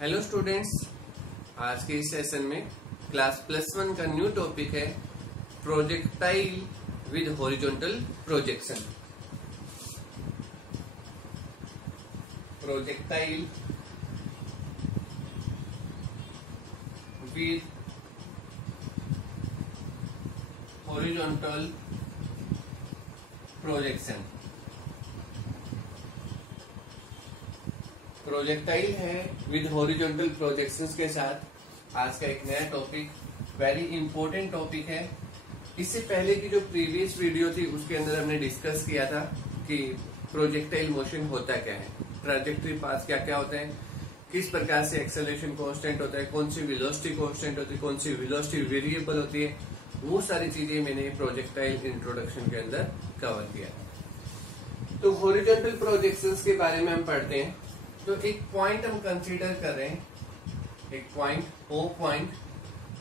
Hello students, आज के इस सेशन में क्लास +1 का न्यू टॉपिक है projectile with horizontal projection. Projectile with horizontal projection. Projectile है विद हॉरिजॉन्टल प्रोजेक्शंस के साथ आज का एक नया टॉपिक, वेरी इंपॉर्टेंट टॉपिक है। इससे पहले की जो प्रीवियस वीडियो थी उसके अंदर हमने डिस्कस किया था कि प्रोजेक्टाइल मोशन होता क्या है, ट्रैजेक्टरी पाथ क्या क्या होते हैं, किस प्रकार से एक्सेलरेशन कांस्टेंट होता है, कौन सी वेलोसिटी कांस्टेंट होती है, कौन सी वेलोसिटी वेरिएबल होती है, वो सारी चीजें मैंने प्रोजेक्टाइल इंट्रोडक्शन के अंदर कवर किया। तो हॉरिजॉन्टल प्रोजेक्शंस के बारे में हम पढ़ते हैं। तो एक पॉइंट हम कंसीडर कर रहे हैं, एक पॉइंट O पॉइंट,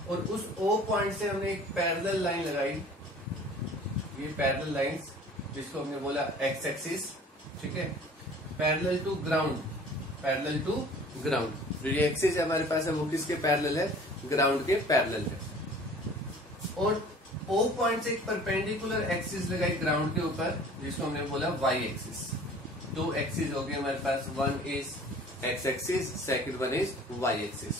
और उस O पॉइंट से हमने एक पैरेलल लाइन लगाई। ये पैरेलल लाइंस जिसको हमने बोला एक्स एक्सिस, ठीक है, parallel to ground, parallel to ground. जो ये एक्सिस हमारे पास है वो किसके पैरेलल है, ग्राउंड के पैरेलल है। और O पॉइंट से एक परपेंडिकुलर एक्सिस लगाई ग्राउंड के ऊपर जिसको हमने बोला वाई एक्सिस। दो एक्सिस हो गए हमारे पास, one is X axis, second one is Y axis.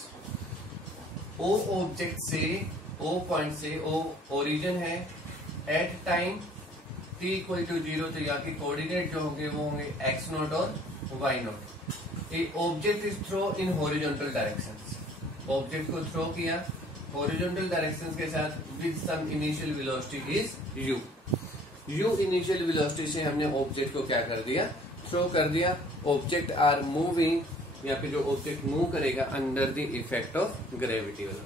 O object से, ओ पॉइंट से, ओ ओरिजिन है at time t equal to 0, तो यहाँ के कोऑर्डिनेट जो होंगे वो होंगे x नॉट और y naught. A object is throw in horizontal directions, object को थ्रो किया हॉरिजॉन्टल डायरेक्शंस के साथ with some initial velocity is u। u initial velocity से हमने ऑब्जेक्ट को क्या कर दिया, थ्रो कर दिया। ऑब्जेक्ट आर मूविंग, यहाँ पे जो ऑब्जेक्ट मूव करेगा under the effect of gravity वाला।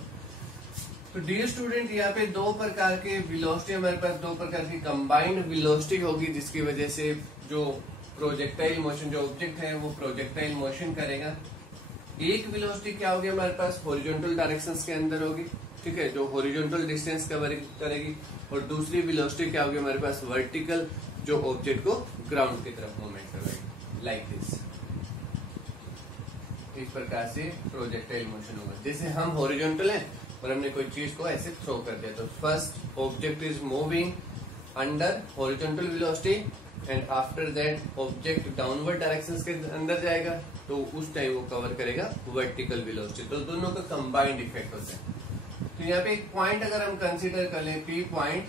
तो डियर स्टूडेंट, यहाँ पे दो प्रकार के वेलोसिटी, हमारे पास दो प्रकार की कंबाइंड वेलोसिटी होगी जिसकी वजह से जो प्रोजेक्टाइल मोशन, जो ऑब्जेक्ट है वो प्रोजेक्टाइल मोशन करेगा। एक वेलोसिटी क्या होगी हमारे पास, हॉरिजॉन्टल डायरेक्शंस के अंदर होगी, ठीक है, जो हॉरिजॉन्टल डिस्टेंस कवर करेगी। और दूसरी वेलोसिटी क्या होगी हमारे पास, वर्टिकल, जो ऑब्जेक्ट को ग्राउंड की तरफ मूवमेंट करवाएगी, लाइक दिस। इस प्रकार से प्रोजेक्टाइल मोशन होगा। जैसे हम हॉरिजॉन्टल हैं और हमने कोई चीज को ऐसे थ्रो कर दिया, तो first object is moving under horizontal velocity and after that object downward directions के अंदर जाएगा, तो उस टाइम वो कवर करेगा वर्टिकल वेलोसिटी। तो दोनों का कंबाइंड इफेक्ट होता है। तो यहाँ पे एक पॉइंट अगर हम कंसीडर कर लें, P point,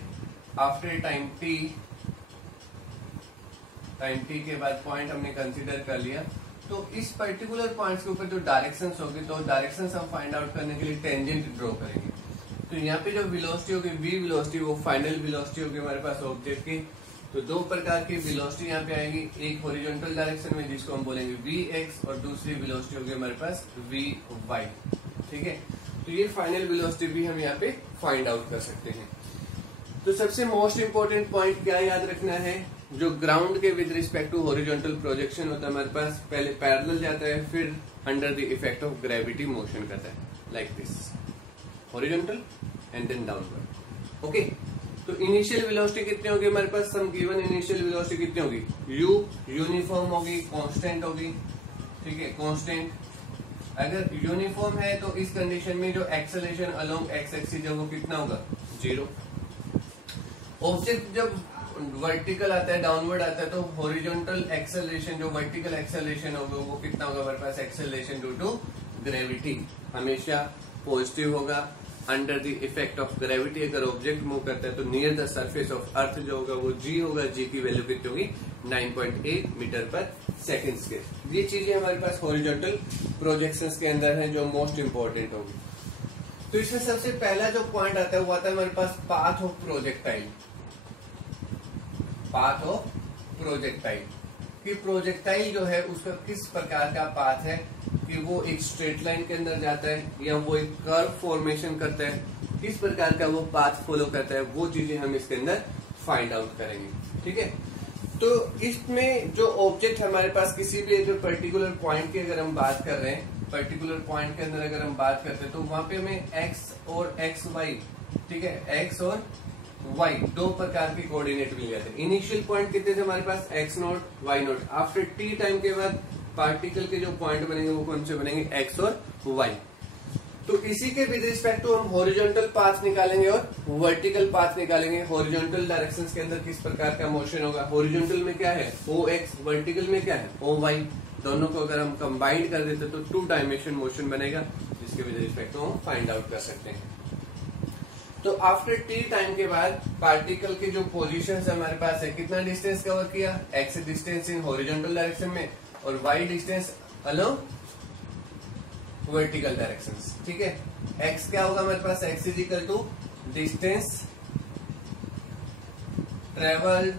after time t के बाद पॉइंट हमने कंसीडर कर लिया, तो इस पर्टिकुलर पॉइंट्स के ऊपर जो डायरेक्शंस होगी, तो डायरेक्शंस हम फाइंड आउट करने के लिए टेंजेंट ड्रॉ करेंगे। तो यहाँ पे जो वेलोसिटी होगी v वेलोसिटी, वो फाइनल वेलोसिटी होगी हमारे पास ऑब्जेक्ट की। तो दो प्रकार की वेलोसिटी यहाँ पे आएगी, एक हॉरिजॉन्टल डायरेक्शन में जिसको हम बोलेंगे vx, और दूसरी वेलोसिटी होगी हमारे पास vy, ठीक है। तो ये फाइनल वेलोसिटी भी हम यहाँ पे फाइंड आउट कर सकते हैं। तो सबसे मोस्ट इंपोर्टेंट पॉइंट क्या याद रखना है, जो ग्राउंड के with respect to horizontal projection होता है हमारे पास, पहले पैरेलल जाता है, फिर under the effect of gravity motion करता है, like this, horizontal and then downward. Okay, तो इनिशियल वेलोसिटी कितनी होगी हमारे पास, सम गिवन इनिशियल वेलोसिटी कितनी होगी, u यूनिफॉर्म होगी, कांस्टेंट होगी, ठीक है, कांस्टेंट। अगर यूनिफॉर्म है तो इस कंडीशन में जो एक्सेलरेशन अलोंग एक्स एक्सिस है वो कितना होगा, 0। ऑब्जेक्ट जब वर्टिकल आता है, डाउनवर्ड आता है, तो हॉरिजॉन्टल एक्सेलरेशन, जो वर्टिकल एक्सेलरेशन होगा वो कितना होगा हमारे पास, एक्सेलरेशन ड्यू टू ग्रेविटी हमेशा पॉजिटिव होगा, under the effect of gravity. अगर ऑब्जेक्ट मूव करता है तो near the surface of earth जो होगा वो g होगा, g की वैल्यू कितनी होगी, 9.8 मीटर पर सेकेंड स्क्वायर। ये चीजें हमारे पास हॉरिजॉन्टल प्रोजेक्शंस के अंदर है जो मोस्ट इंपॉर्टेंट होगी। तो इसमें सबसे पहला जो पॉइंट आता है वो आता है हमारे पास path of projectile, path of projectile, कि प्रोजेक्टाइल जो है उसका किस प्रकार का पाथ है, कि वो एक स्ट्रेट लाइन के अंदर जाता है या वो एक कर्व फॉर्मेशन करता है, किस प्रकार का वो पाथ फॉलो करता है, वो चीजें हम इसके अंदर फाइंड आउट करेंगे, ठीक है। तो इसमें जो ऑब्जेक्ट हमारे पास किसी भी एक पर्टिकुलर पॉइंट की अगर हम बात कर रहे हैं, पर्टिकुलर पॉइंट के अंदर अगर हम बात करते हैं, तो वहां पे हमें x और xy, ठीक है, x और y दो प्रकार के कोऑर्डिनेट मिल जाते हैं। इनिशियल पॉइंट कितने थे हमारे पास, x note y note, after t time के बाद पार्टिकल के जो पॉइंट बनेंगे वो कौन से बनेंगे, एक्स और वाई। तो इसी के विद रिस्पेक्ट टू हम हॉरिजॉन्टल पाथ निकालेंगे और वर्टिकल पाथ निकालेंगे। हॉरिजॉन्टल डायरेक्शंस के अंदर किस प्रकार का मोशन होगा, हॉरिजॉन्टल में क्या है ओ एक्स, वर्टिकल में क्या है ओ वाई। दोनों को अगर हम कंबाइंड कर देते तो 2 डायमेंशन मोशन बनेगा, जिसके विद रिस्पेक्ट टू हम फाइंड आउट कर सकते हैं। तो आफ्टर टी टाइम के बाद पार्टिकल के जो पोजीशंस हमारे पास है, कितना डिस्टेंस कवर किया, X distance in horizontal direction में और Y distance along vertical directions. ठीक है, एक्स क्या होगा हमारे पास, X is equal to distance travelled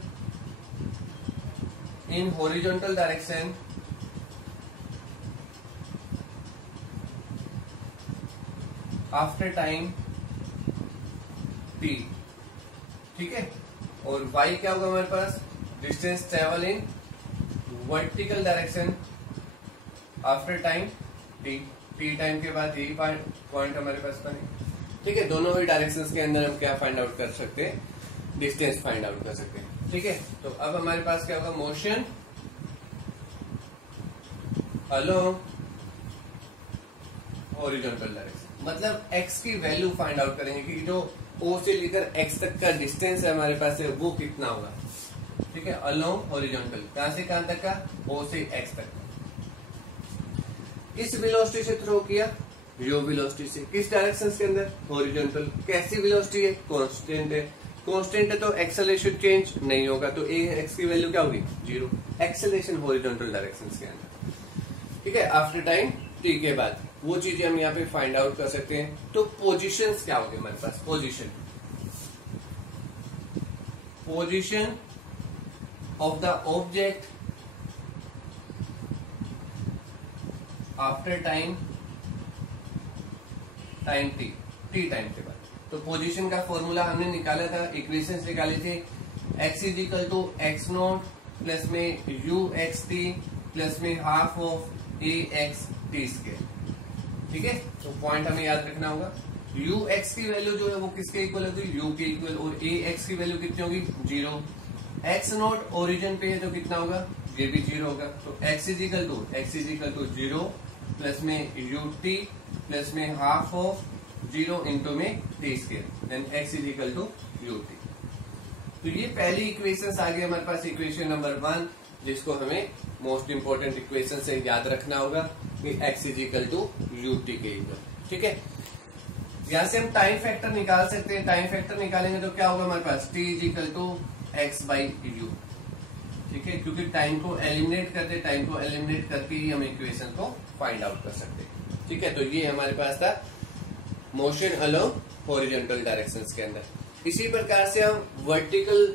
in horizontal direction after time T. ठीक है, और y क्या होगा हमारे पास, distance travel in vertical direction after time T. T time के बाद यही पॉइंट हमारे पास बने। ठीक है, दोनों ही डायरेक्शंस के अंदर हम क्या फाइंड आउट कर सकते हैं, डिस्टेंस फाइंड आउट कर सकते हैं। ठीक है, तो अब हमारे पास क्या होगा, मोशन अलोंग हॉरिजॉन्टल डायरेक्शन, मतलब x की वैल्यू फाइंड आउट करेंगे कि जो O से लेकर x तक का डिस्टेंस है हमारे पास है वो कितना होगा। ठीक है, अलोंग हॉरिजॉन्टल, कहां से कहां तक का, O से x तक। इस वेलोसिटी से थ्रो किया, यो वेलोसिटी से, किस डायरेक्शन के अंदर, हॉरिजॉन्टल। कैसी वेलोसिटी है, कांस्टेंट है। कांस्टेंट है तो एक्सेलरेशन चेंज नहीं होगा, तो x की वैल्यू क्या होगी, 0। एक्सेलरेशन हॉरिजॉन्टल डायरेक्शन के अंदर। ठीक है, आफ्टर टाइम t के बाद वो चीजें हम यहाँ पे फाइंड आउट कर सकते हैं। तो पोजीशंस क्या होगी हमारे पास, position of the object after time T time के बाद। तो पोजीशन का फॉर्मूला हमने निकाला था, इक्वेशंस निकाले थे, x is equal to x naught plus में यू एक्स टी प्लस में half of A x T square. ठीक है, तो पॉइंट हमें याद रखना होगा, यू एक्स की वैल्यू जो है वो किसके इक्वल होगी, यू के इक्वल, और ए एक्स की वैल्यू कितनी होगी, 0। एक्स नॉट ओरिजिन पे है तो कितना होगा, ये भी 0 होगा। तो x is equal to 0 plus में यू टी प्लस में हाफ ऑफ 0 इंटू में t square, then x is equal to you t. तो ये पहली इक्वेशन आ गई हमारे पास, इक्वेशन नंबर 1, जिसको हमें मोस्ट इंपोर्टेंट इक्वेशन से याद रखना होगा कि x is equal to you t के इक्वल। ठीक है, यहां से हम टाइम फैक्टर निकाल सकते हैं। टाइम फैक्टर निकालेंगे तो क्या होगा हमारे पास, t is equal to x by you. ठीक है, क्योंकि टाइम को एलिमिनेट करके ही हम इक्वेशन को फाइंड आउट कर सकते हैं। ठीक है, तो ये हमारे पास था मोशन अलोंग हॉरिजॉन्टल डायरेक्शंस के अंदर। इसी प्रकार से हम वर्टिकल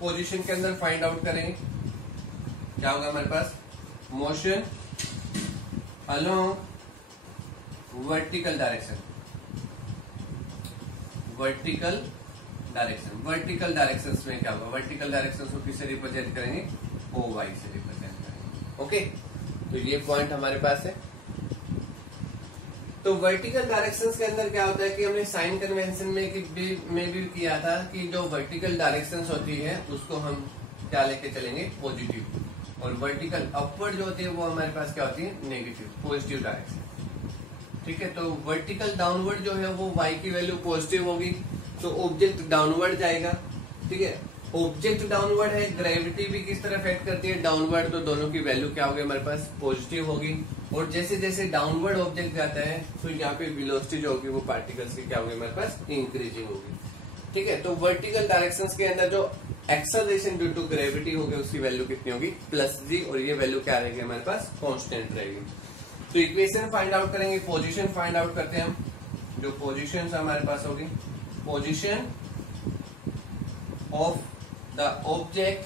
पोजीशन के अंदर फाइंड आउट करेंगे, क्या होगा हमारे पास, motion along vertical direction. Vertical direction में क्या होगा, वर्टिकल डायरेक्शन को किससे रिप्रेजेंट करेंगे, ओ वाई से रिप्रेजेंट करेंगे। ओके, तो ये पॉइंट हमारे पास है। तो वर्टिकल डायरेक्शंस के अंदर क्या होता है कि हमने साइन कन्वेंशन में भी किया था कि जो वर्टिकल डायरेक्शंस होती है उसको हम क्या लेके चलेंगे, पॉजिटिव, और वर्टिकल अपवर्ड जो होती है वो हमारे पास क्या होती है, नेगेटिव, पॉजिटिव डायरेक्शन। ठीक है, तो वर्टिकल डाउनवर्ड जो है वो y की वैल्यू पॉजिटिव होगी, तो ऑब्जेक्ट डाउनवर्ड जाएगा। ठीक है, ऑब्जेक्ट डाउनवर्ड है, ग्रेविटी भी किस तरह इफेक्ट करती है, डाउनवर्ड, तो दोनों की वैल्यू क्या होगी हमारे पास, पॉजिटिव होगी। और जैसे जैसे डाउनवर्ड ऑब्जेक्ट जाता है तो यहाँ पे वेलोसिटी जो होगी वो पार्टिकल्स की क्या होगी हमारे पास, इंक्रीजिंग होगी। ठीक है, तो वर्टिकल डायरेक्शंस के अंदर जो एक्सेलरेशन ड्यू टू ग्रेविटी होगी उसकी वैल्यू कितनी होगी, +g, और ये वैल्यू क्या रहेगी हमारे पास, कांस्टेंट रहेगी। तो इक्वेशन फाइंड आउट करेंगे, पोजीशन फाइंड आउट करते हैं हम। जो पोजीशन हमारे पास होगी, position of the object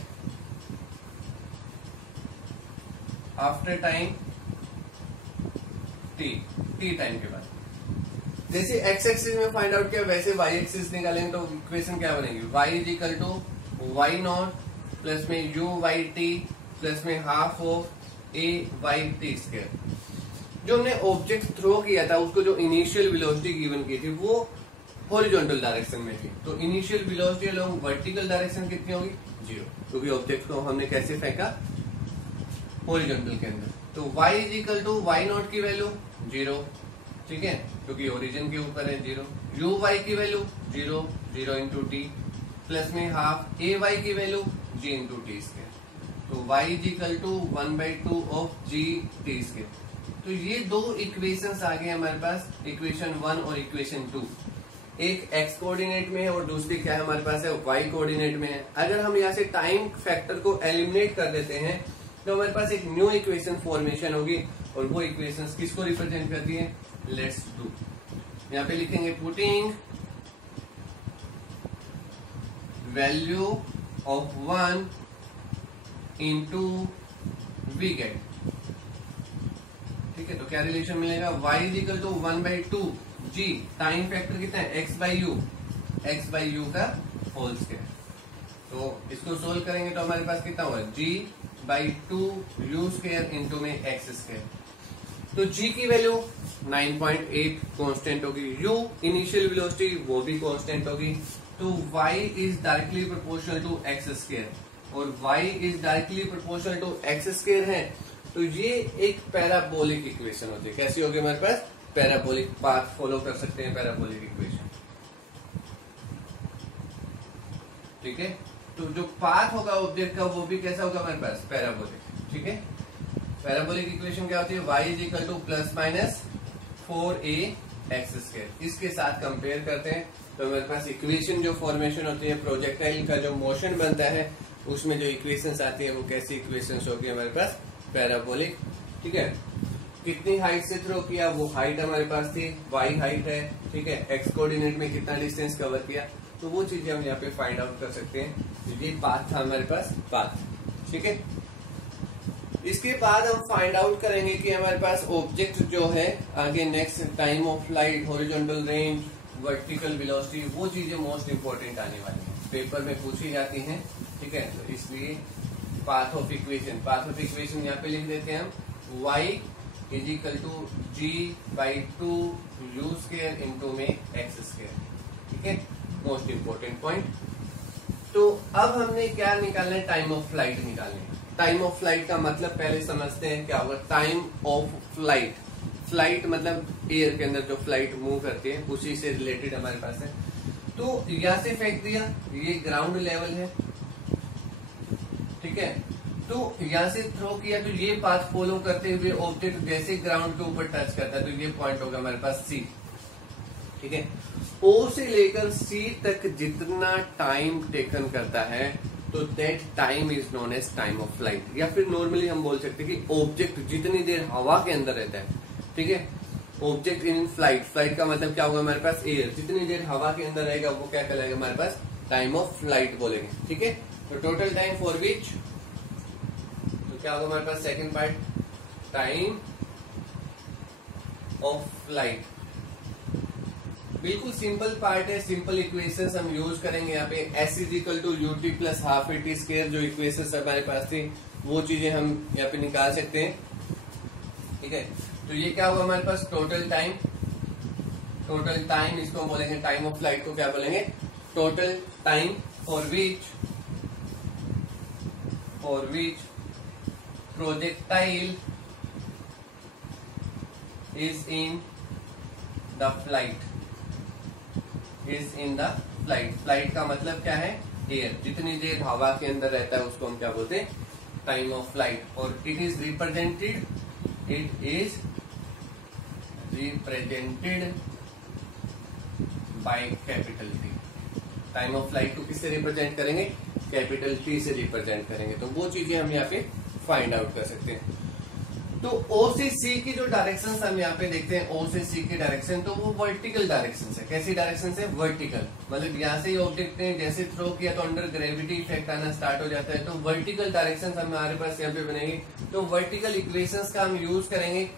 after time T time के बाद। जैसे x एक्सिस में फाइंड आउट किया वैसे y एक्सिस निकालेंगे तो इक्वेशन क्या बनेगी, y is equal to y naught plus में यू वाई टी प्लस में half of a Y t square. जो हमने ऑब्जेक्ट थ्रो किया था उसको जो इनिशियल वेलोसिटी गिवन की थी वो हॉरिजॉन्टल डायरेक्शन में थी, तो initial velocity along vertical direction कितनी होगी, 0, क्योंकि ऑब्जेक्ट को हमने कैसे फेंका, हॉरिजॉन्टल के अंदर। तो y is equal to y naught की वैल्यू 0, ठीक है, क्योंकि ओरिजिन के ऊपर है 0, यू वाई की वैल्यू 0, 0 इंटू टी, प्लस में हाफ ए वाई की वैल्यू जी इंटू टी स्क्वायर। तो y is equal to 1/2 of g t square. तो ये दो इक्वेशंस आ गए हमारे पास, इक्वेशन 1 और इक्वेशन 2। एक x कोऑर्डिनेट में है और दूसरी क्या है हमारे पास है y कोऑर्डिनेट में है। अगर हम यहाँ से टाइम फैक्टर को एलिमिनेट कर देते हैं तो हमारे पास एक न्यू इक्वेशन फॉर्मेशन होगी और वो इक्वेशंस किसको रिप्रेजेंट करती है, लेट्स डू। यहाँ पे लिखेंगे putting value of 1 into we get, ठीक है। तो क्या रिलेशन मिलेगा, y is equal to 1/2 g, time factor कितना है x बाई यू का होल स्क्वायर। तो इसको सोल्व करेंगे तो हमारे पास कितना होगा, g/2 u स्क्वायर इंटू में x स्क्वायर। तो g की वैल्यू 9.8 कांस्टेंट होगी, u इनिशियल वेलोसिटी वो भी कांस्टेंट होगी। तो y is directly proportional to x square और y is directly proportional to x square है। तो ये एक पैराबोलिक इक्वेशन होती है। कैसी होगी हमारे पास, पैराबोलिक पाथ फॉलो कर सकते हैं पैराबोलिक इक्वेशन, ठीक है। तो जो पाथ होगा ऑब्जेक्ट का वो भी कैसा होगा हमारे पास, पैराबोलिक, ठीक है। पैराबोलिक इक्वेशन क्या होती है, y is equal two plus minus 4ax square. इसके साथ कंपेयर करते हैं तो हमारे पास इक्वेशन जो फॉर्मेशन होती है, प्रोजेक्टाइल का जो मोशन बनता है उसमें जो इक्वेशंस आती है वो कैसी इक्वेशंस होगी हमारे पास, पैराबोलिक, ठीक है। कितनी हाइट से थ्रो किया, वो हाइट हमारे पास थी, y हाइट है, ठीक है। x कोऑर्डिनेट में कितना डिस्टेंस कवर किया, तो वो चीजें हम यहाँ पे फाइंड आउट कर सकते हैं। तो ये पाथ था हमारे पास, पाथ, ठीक है। इसके बाद हम फाइंड आउट करेंगे कि हमारे पास ऑब्जेक्ट जो है आगे next, time of flight, horizontal range, vertical velocity, वो चीजें मोस्ट इंपोर्टेंट आने वाली है, पेपर में पूछी जाती हैं, ठीक है। तो इसलिए पाथ ऑफ इक्वेशन यहाँ पे लिख देते हैं हम, y is equal to g/2 u square into में x स्क्वायर, ठीक है, मोस्ट इंपोर्टेंट पॉइंट। तो अब हमने क्या निकालना है, टाइम ऑफ फ्लाइट निकालनी है। टाइम ऑफ फ्लाइट का मतलब पहले समझते हैं क्या होगा, टाइम ऑफ फ्लाइट, फ्लाइट मतलब एयर के अंदर जो फ्लाइट मूव करती है उसी से रिलेटेड हमारे पास है। तो यहां से फेंक दिया, ये ग्राउंड लेवल है, ठीक है। तो यहां से थ्रो किया तो ये पाथ फॉलो करते हुए ऑब्जेक्ट जैसे ग्राउंड के ऊपर टच करता है तो ये पॉइंट होगा हमारे पास C, ठीक है। O से लेकर C तक जितना टाइम टेकन करता है तो that time is known as time of flight, या फिर नॉर्मली हम बोल सकते हैं कि ऑब्जेक्ट जितनी देर हवा के अंदर रहता है, ठीक है। ऑब्जेक्ट इन फ्लाइट, फ्लाइट का मतलब क्या होगा हमारे पास, एयर, जितनी देर हवा के अंदर रहेगा वो क्या कहलाएगा हमारे पास, टाइम ऑफ फ्लाइट बोलेंगे, ठीक है। तो टोटल टाइम फॉर विच, तो क्या होगा हमारे पास second part, time of flight. बिल्कुल सिंपल पार्ट है, सिंपल इक्वेशंस हम यूज करेंगे यहाँ पे। s is equal to U T plus half A T square, जो इक्वेशंस हमारे पास थी वो चीजें हम यहाँ पे निकाल सकते हैं, ठीक है। तो ये क्या होगा हमारे पास, टोटल टाइम इसको हम बोलेंगे, टाइम ऑफ फ्लाइट को क्या बोलेंगे, total time for which projectile is in the flight, flight का मतलब क्या है, एयर, जितनी देर हवा के अंदर रहता है उसको हम क्या बोलते हैं, टाइम ऑफ फ्लाइट। और it is represented by capital T। Time of flight को किससे रिप्रेजेंट करेंगे, कैपिटल T से रिप्रेजेंट करेंगे। तो वो चीजें हम यहाँ पे फाइंड आउट कर सकते हैं। तो O से C की जो डायरेक्शन हम यहाँ पे देखते हैं, O से C की डायरेक्शन, तो वो वर्टिकल डायरेक्शन है। कैसी डायरेक्शन है, वर्टिकल, मतलब यहाँ से ऑब्जेक्ट ने जैसे थ्रो किया तो अंडर ग्रेविटी इफेक्ट आना स्टार्ट हो जाता है, तो वर्टिकल डायरेक्शन हमारे पास यहाँ पे बनेगी। तो वर्टिकल इक्वेशंस का हम यूज करेंगे,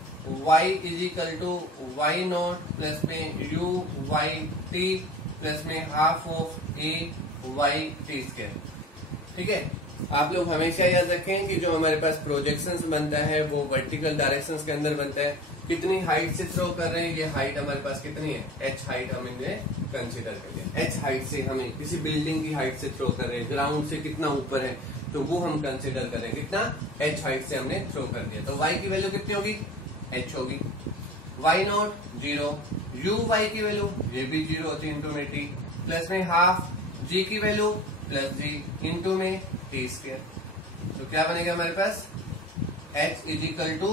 y is equal to y naught plus में यू वाई टी प्लस में half of a Y t square, ठीक है। आप लोग हमेशा याद रखें कि जो हमारे पास प्रोजेक्शंस बनता है वो वर्टिकल डायरेक्शंस के अंदर बनता है। कितनी हाइट से थ्रो कर रहे हैं, ये हाइट हमारे पास कितनी है, h हाइट हम इन्हें कंसीडर करें। h हाइट से हमें किसी बिल्डिंग की हाइट से थ्रो कर रहे हैं, ग्राउंड से कितना ऊपर है, तो वो हम कंसिडर करें कितना, h हाइट से हमने थ्रो कर दिया, तो y की वैल्यू कितनी होगी, h होगी। y नॉट 0, u y की वैल्यू ये भी 0 होती है, इंटू में t, प्लस में हाफ g की वैल्यू प्लस g इंटू में t स्क्वायर। तो क्या बनेगा हमारे पास, h is equal to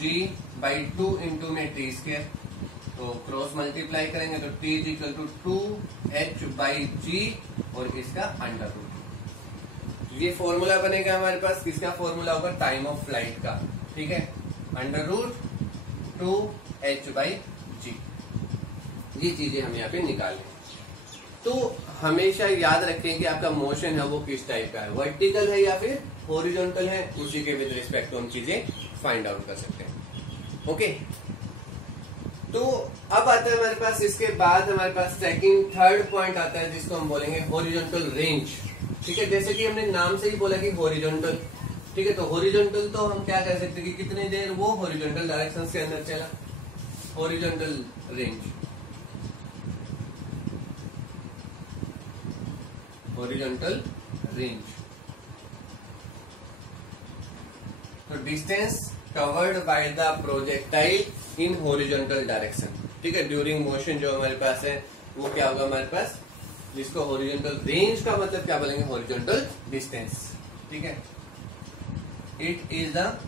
g by 2 into में t स्क्वायर। तो क्रॉस मल्टीप्लाई करेंगे तो t is equal to 2h by g और इसका अंडर रूट। ये फॉर्मूला बनेगा हमारे पास, किसका फॉर्मूला होगा, टाइम ऑफ फ्लाइट का, ठीक है, under root 2h by g। ये चीजें हम यहाँ पे निकालें। तो हमेशा याद रखें कि आपका मोशन है वो किस टाइप का है, वर्टिकल है या फिर हॉरिजॉन्टल है, उसी के विद रिस्पेक्ट टू हम चीजें फाइंड आउट कर सकते हैं। ओके, तो अब आता है हमारे पास, इसके बाद हमारे पास सेकंड थर्ड पॉइंट आता है जिसको हम बोलेंगे हॉरिजॉन्टल रेंज। ठीक है, जैसे कि हमने नाम से ही बोला कि हॉरिजॉन्टल, ठीक है, तो हॉरिजॉन्टल तो हम क्या कह सकते हैं कि कितनी देर वो हॉरिजॉन्टल डायरेक्शन के अंदर चला, हॉरिजॉन्टल रेंज, हॉरिजॉन्टल रेंज। तो distance covered by the projectile in horizontal direction, ठीक है, ड्यूरिंग मोशन जो हमारे पास है वो क्या होगा हमारे पास, जिसको हॉरिजॉन्टल रेंज का मतलब क्या बोलेंगे, हॉरिजॉन्टल डिस्टेंस, ठीक है। It is the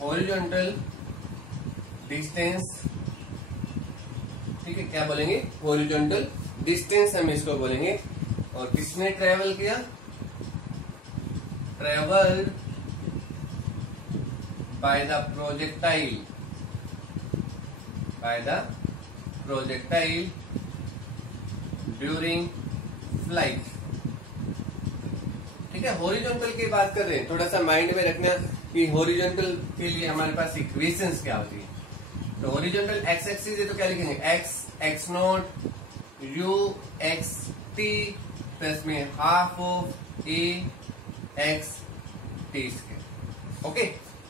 horizontal distance, ठीक है, क्या बोलेंगे, हॉरिजॉन्टल डिस्टेंस हम इसको बोलेंगे। और किसने ट्रेवल किया, travelled by the projectile, by the projectile during flight, ठीक है। हॉरिजॉन्टल की बात कर रहे हैं, थोड़ा सा माइंड में रखना कि हॉरिजॉन्टल के लिए हमारे पास इक्वेशंस क्या होती है। तो हॉरिजॉन्टल एक्स एक्सिस है तो क्या लिखेंगे, X X not U x T plus में half of A x T square. Okay,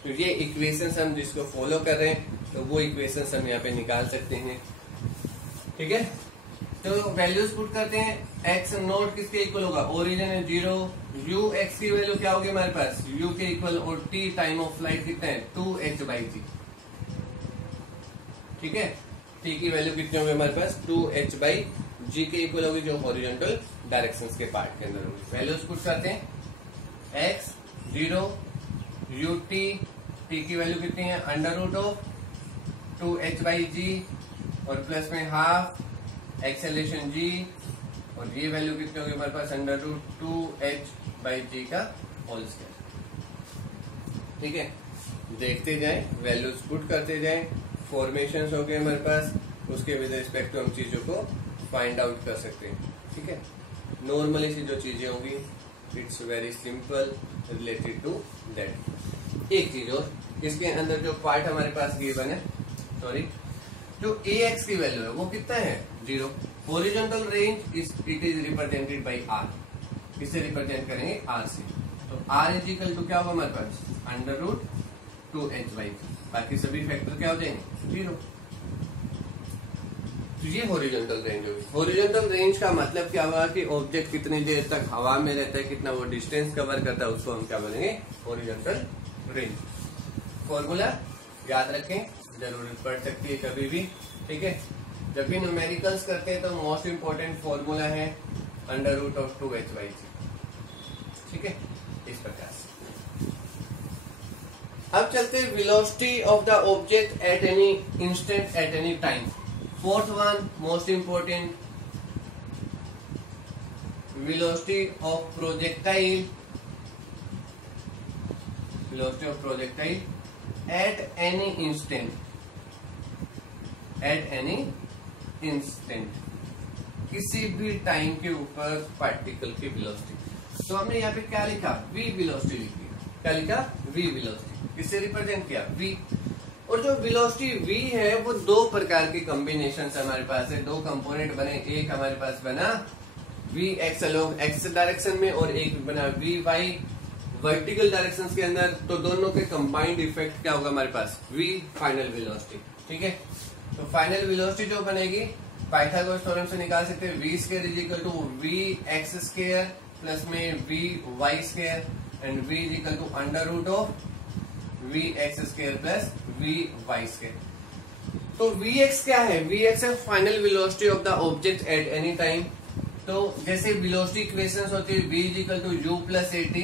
तो ये इक्वेशंस हम जिसको फॉलो कर रहे हैं तो वो इक्वेशंस हम यहाँ पे निकाल सकते हैं, ठीक है। तो वैल्यूज पुट करते हैं, एक्स नॉट किसके इक्वल होगा, ओरिजिन है 0, यू एक्स की वैल्यू क्या होगी हमारे पास, यू के इक्वल, और टी टाइम ऑफ फ्लाइट कितना है 2h बाई जी, ठीक है। टी की वैल्यू कितनी होगी हमारे पास 2h बाई जी के इक्वल होगी, जो हॉरिजॉन्टल डायरेक्शंस के पार्ट के अंदर होगी। वैल्यूज पुट करते हैं, x 0, यू टी की वैल्यू कितनी है under root of 2h by G और प्लस में हाफ एक्सेलरेशन g, और ये वैल्यू कितनी होगी हमारे पास अंडर रूट 2h बाई जी का होल स्क्वायर, ठीक है। देखते जाए, वैल्यूज पुट करते जाए, फॉर्मेशंस हो गए हमारे पास, उसके विद रिस्पेक्ट टू हम चीजों को फाइंड आउट कर सकते हैं, ठीक है। नॉर्मली सी जो चीजें होंगी, it's very simple related to that. एक चीज और, इसके अंदर जो पार्ट हमारे पास गिवन है, सॉरी, जो ए एक्स की वैल्यू है वो कितना है 0। Horizontal range it is represented by r, किससे रिप्रेजेंट करेंगे, आर से। तो आर इज इक्वल टू क्या होगा हमारे पास अंडर रूट 2h बाई, बाकी सभी फैक्टर क्या हो जाएंगे 0। तो ये हॉरिजॉन्टल रेंज होगी। हॉरिजॉन्टल रेंज का मतलब क्या हुआ कि ऑब्जेक्ट कितनी देर तक हवा में रहता है, कितना वो डिस्टेंस कवर करता है, उसको हम क्या बोलेंगे, हॉरिजॉन्टल रेंज। फॉर्मूला याद रखें, जरूरत पड़ सकती है कभी भी, ठीक है। जब भी न्यूमेरिकल्स करते हैं तो मोस्ट इंपोर्टेंट फॉर्मूला है under root of 2h by G, ठीक है, इस प्रकार से। अब चलते हैं velocity of the object at any instant at any time. Fourth one most important, velocity of projectile, velocity of projectile at any instant, at any instant, किसी भी टाइम के ऊपर पार्टिकल की वेलोसिटी। तो हमने यहाँ पे क्या लिखा, v वेलोसिटी लिखी, क्या लिखा, v वेलोसिटी, किससे रिप्रेजेंट किया, v। और जो वेलोसिटी v है वो दो प्रकार के कॉम्बिनेशन हमारे पास है, दो कंपोनेंट बने, एक हमारे पास बना v x along x direction में और एक बना v y वर्टिकल डायरेक्शन के अंदर। तो दोनों के कंबाइंड इफेक्ट क्या होगा हमारे पास v फाइनल वेलोसिटी, ठीक है। तो फाइनल वेलोसिटी जो बनेगी पाइथागोरस थ्योरम से निकाल सकते हैं V square is equal to V X square plus में V Y square and V is equal to under root of we X square plus V Y square. तो V X क्या है? V X है final velocity of the object at any time. तो जैसे velocity equations होती है V is equal to U plus AT,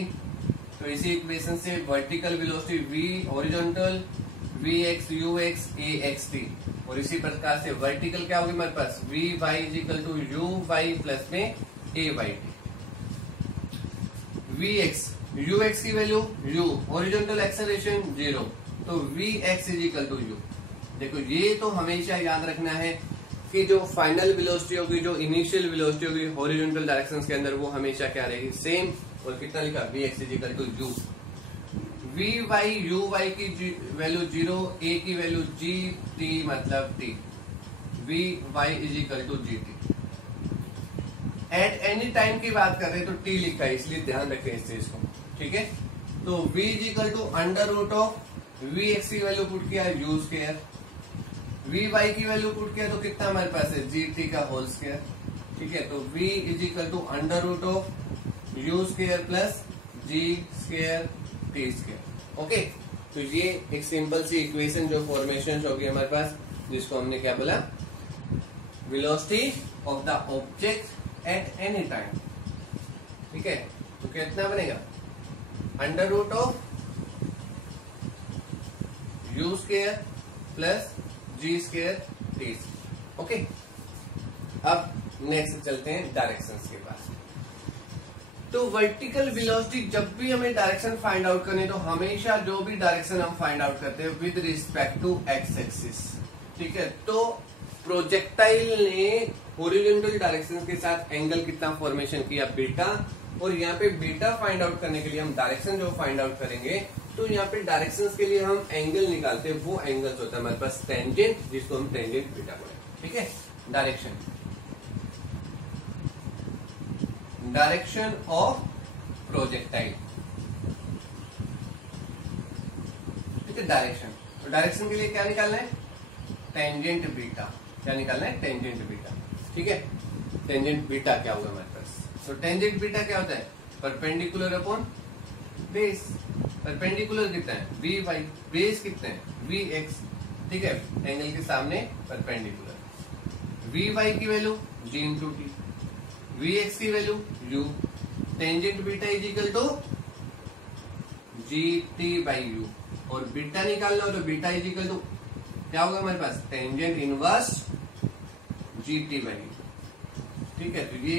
तो इसी इक्वेशन से vertical velocity V horizontal we X U X A x T, और इसी प्रकार से वर्टिकल क्या होगी हमारे पास V Y is equal to U Y plus में A Y T. V X U X की वैल्यू यू, हॉरिजॉन्टल एक्सेलरेशन 0, तो V x is equal to U. देखो ये तो हमेशा याद रखना है कि जो फाइनल वेलोसिटी होगी, जो इनिशियल वेलोसिटी होगी हॉरिजॉन्टल डायरेक्शंस के अंदर, वो हमेशा क्या रहेगी सेम। और कितना लिखा v x is equal to u. V y u y की वैल्यू 0, ए की वैल्यू जी, टी मतलब t, v Y is equal to ji t. At any time की बात कर रहे हैं तो टी लिखा है, इसलिए ध्यान रखें इस चीज को, ठीक है। तो v is equal to under root of we x की वैल्यू पुट किया यू स्क्वायर, वी वाई की वैल्यू पुट किया तो कितना हमारे पास है जी टी का होल स्क्वायर, ठीक है। तो v is equal to under root of u square plus g square t square. Okay, तो ये एक सिंपल सी इक्वेशन जो फॉर्मेशन होगी हमारे पास, जिसको हमने क्या बोला velocity of the object at any time, ठीक है। तो कितना बनेगा under root of u square plus g square t. Okay, अब नेक्स्ट चलते हैं डायरेक्शंस के पास। तो वर्टिकल वेलोसिटी जब भी हमें डायरेक्शन फाइंड आउट करनी है तो हमेशा जो भी डायरेक्शन हम फाइंड आउट करते हैं with respect to x axis, ठीक है। तो प्रोजेक्टाइल ने हॉरिजॉन्टल डायरेक्शन के साथ एंगल कितना फॉर्मेशन किया बीटा, और यहाँ पे बीटा फाइंड आउट करने के लिए हम डायरेक्शन जो फाइंड आउट करेंगे तो यहाँ पे डायरेक्शंस के लिए हम एंगल निकालते हैं, वो एंगल्स होता है हमारे पास टेंजेंट, जिसको हम टेंजेंट बीटा बोले, ठीक है। डायरेक्शन ऑफ प्रोजेक्टाइल, ठीक है। डायरेक्शन के लिए क्या निकालना है टेंजेंट बीटा, क्या निकालना है टेंजेंट बीटा, ठीक है। टेंजेंट बीटा क्या होगा हमारे पास, तो टेंजेंट बीटा क्या होता है परपेंडिकुलर अपॉन बेस। परपेंडिकुलर कितना है वी वाई, बेस कितना है वी एक्स, ठीक है। एंगल के सामने परपेंडिकुलर, वी वाई की वैल्यू जी इंटू टी, वी एक्स की value U, tangent beta is equal to ji T by U. और बीटा निकालना हो तो बीटा इज इक्वल टू क्या होगा हमारे पास tangent inverse G T by you, ठीक है। तो ये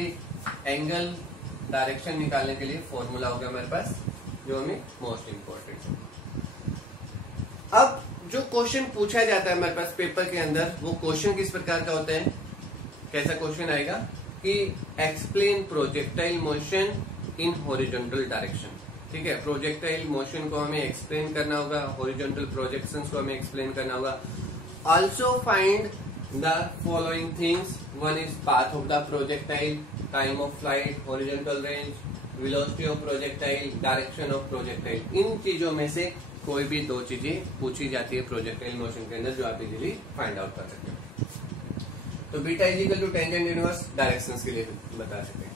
एंगल डायरेक्शन निकालने के लिए फॉर्मूला होगा हमारे पास, जो हमें मोस्ट इंपॉर्टेंट है। अब जो क्वेश्चन पूछा जाता है हमारे पास पेपर के अंदर, वो क्वेश्चन किस प्रकार का होता है, कैसा क्वेश्चन आएगा कि explain projectile motion in horizontal direction, ठीक है। प्रोजेक्टाइल मोशन को हमें एक्सप्लेन करना होगा, हॉरिजॉन्टल प्रोजेक्शंस को हमें एक्सप्लेन करना होगा। Also find the following things, one is path of the projectile, time of flight, horizontal range, velocity of projectile, direction of projectile. इन चीजों में से कोई भी दो चीजें पूछी जाती है प्रोजेक्टाइल मोशन के अंदर, जो आप इजीली फाइंड आउट कर सकते हैं। तो beta is equal to tangent inverse directions के लिए बता सकते हैं।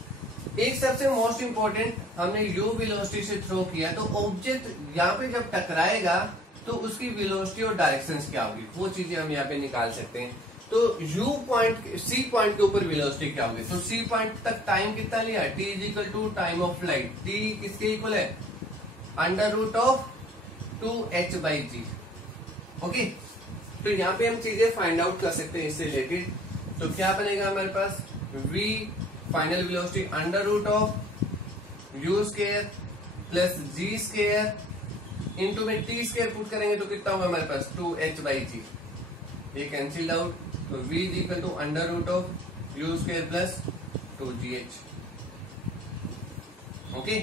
एक सबसे मोस्ट इंपॉर्टेंट, हमने यू वेलोसिटी से थ्रो किया, तो ऑब्जेक्ट यहाँ पे जब टकराएगा तो उसकी वेलोसिटी और डायरेक्शंस क्या होगी, वो चीजें हम यहाँ पे निकाल सकते हैं। तो U पॉइंट, C पॉइंट के ऊपर वेलोसिटी क्या होगी, तो C पॉइंट तक टाइम कितना लिया, T is equal to time of flight, T किसके इक्वल है under root of 2h by g. Okay, तो यहाँ पे हम चीजें फाइंड आउट कर सकते हैं इससे रिलेटेड। तो क्या बनेगा हमारे पास V final velocity under root of u square plus g square into में टी स्क्वायर पुट करेंगे तो कितना होगा हमारे पास 2h बाई जी, ये कैंसिल आउट। तो v is equal to under root of u square plus 2gh। Okay,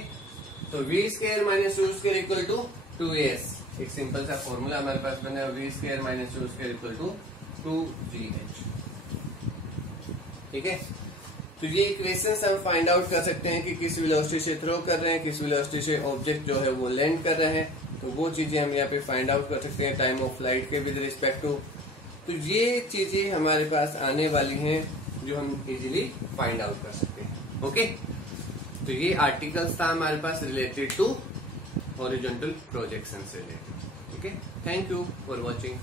तो v square minus u square equal to 2as, एक सिंपल सा फॉर्मूला हमारे पास बना v square minus u square equal to 2gh, ठीक है। तो ये इक्वेशंस हम फाइंड आउट कर सकते हैं कि किस वेलोसिटी से थ्रो कर रहे हैं, किस वेलोसिटी से ऑब्जेक्ट जो है वो लैंड कर रहे हैं, तो वो चीजें हम यहाँ पे फाइंड आउट कर सकते हैं टाइम ऑफ फ्लाइट के विद रिस्पेक्ट टू तो ये चीजें हमारे पास आने वाली हैं जो हम इजीली फाइंड आउट कर सकते हैं। ओके, तो ये आर्टिकल्स था हमारे पास रिलेटेड टू हॉरिजॉन्टल प्रोजेक्शन से related. Okay, thank you for watching.